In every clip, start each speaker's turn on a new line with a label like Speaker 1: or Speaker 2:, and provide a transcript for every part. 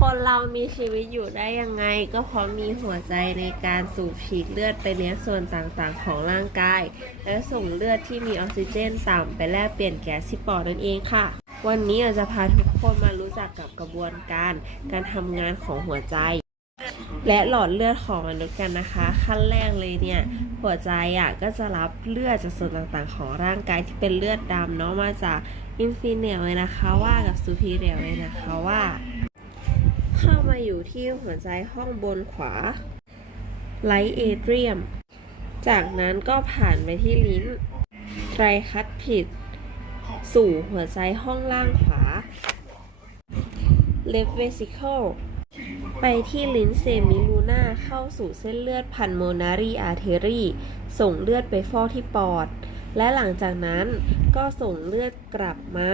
Speaker 1: คนเรามีชีวิตอยู่ได้ยังไง ก็เพราะมีหัวใจในการสูบฉีดเลือดไปเลี้ยงส่วนต่างๆ ของร่างกาย และส่งเลือดที่มีออกซิเจนต่ำไปแลกเปลี่ยนแก๊สที่ปอดนั่นเองค่ะ วันนี้เราจะพาทุกคนมารู้จักกับกระบวนการ การทำงานของหัวใจ และหลอดเลือดของมนุษย์กันนะคะ ขั้นแรกเลยเนี่ยหัวใจอะก็จะรับเลือดจากส่วนต่างๆ ของร่างกายที่เป็นเลือดดำเนาะมาจากอินฟิเนียเลยนะคะว่ากับซูพีเรียเลยนะคะว่า อยู่ที่หัวใจห้องบนขวาไลท์เอเรียม จากนั้นก็ผ่านไปที่ลิ้นไตรคัดผิด สู่หัวใจห้องล่างขวา left vesicle ไปที่ลิ้นเซมิลูน่าเข้าสู่เส้นเลือดพันโมนารีอาร์เทรีส่งเลือดไปฟอกที่ปอด และหลังจากนั้นก็ส่งเลือดกลับมา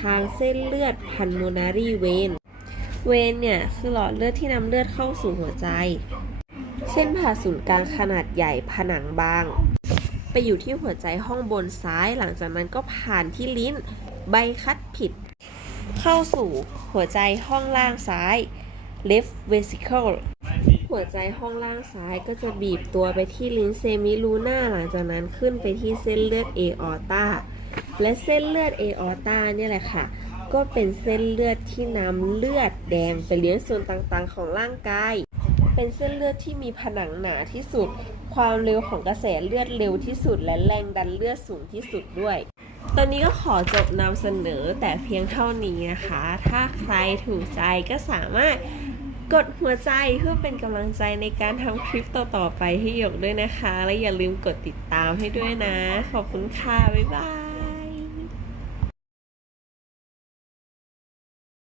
Speaker 1: ทางเส้นเลือดพันโมนารีเวน เวนเนี่ยคือหลอดเลือดที่นำเลือดเข้าสู่หัวใจ เส้นผ่าศูนย์กลางขนาดใหญ่ผนังบาง ไปอยู่ที่หัวใจห้องบนซ้าย หลังจากนั้นก็ผ่านที่ลิ้นใบคัดผิด เข้าสู่หัวใจห้องล่างซ้าย left vesicle หัวใจห้องล่างซ้ายก็จะบีบตัวไปที่ลิ้นเซมิลูน่าหลังจากนั้นขึ้นไปที่เส้นเลือดเอออตาและเส้นเลือดเอออตาเนี่ยแหละค่ะ ก็เป็นเส้นเลือดที่นำเลือดแดงไปเลี้ยงส่วนต่างๆ ของร่างกาย เป็นเส้นเลือดที่มีผนังหนาที่สุด ความเร็วของกระแสเลือดเร็วที่สุด และแรงดันเลือดสูงที่สุดด้วย ตอนนี้ก็ขอจบนำเสนอแต่เพียงเท่านี้นะคะ ถ้าใครถูกใจก็สามารถกดหัวใจเพื่อเป็นกำลังใจในการทำคลิปต่อๆไปให้หยกด้วยนะคะ และอย่าลืมกดติดตามให้ด้วยนะ ขอบคุณค่ะ บ๊ายบาย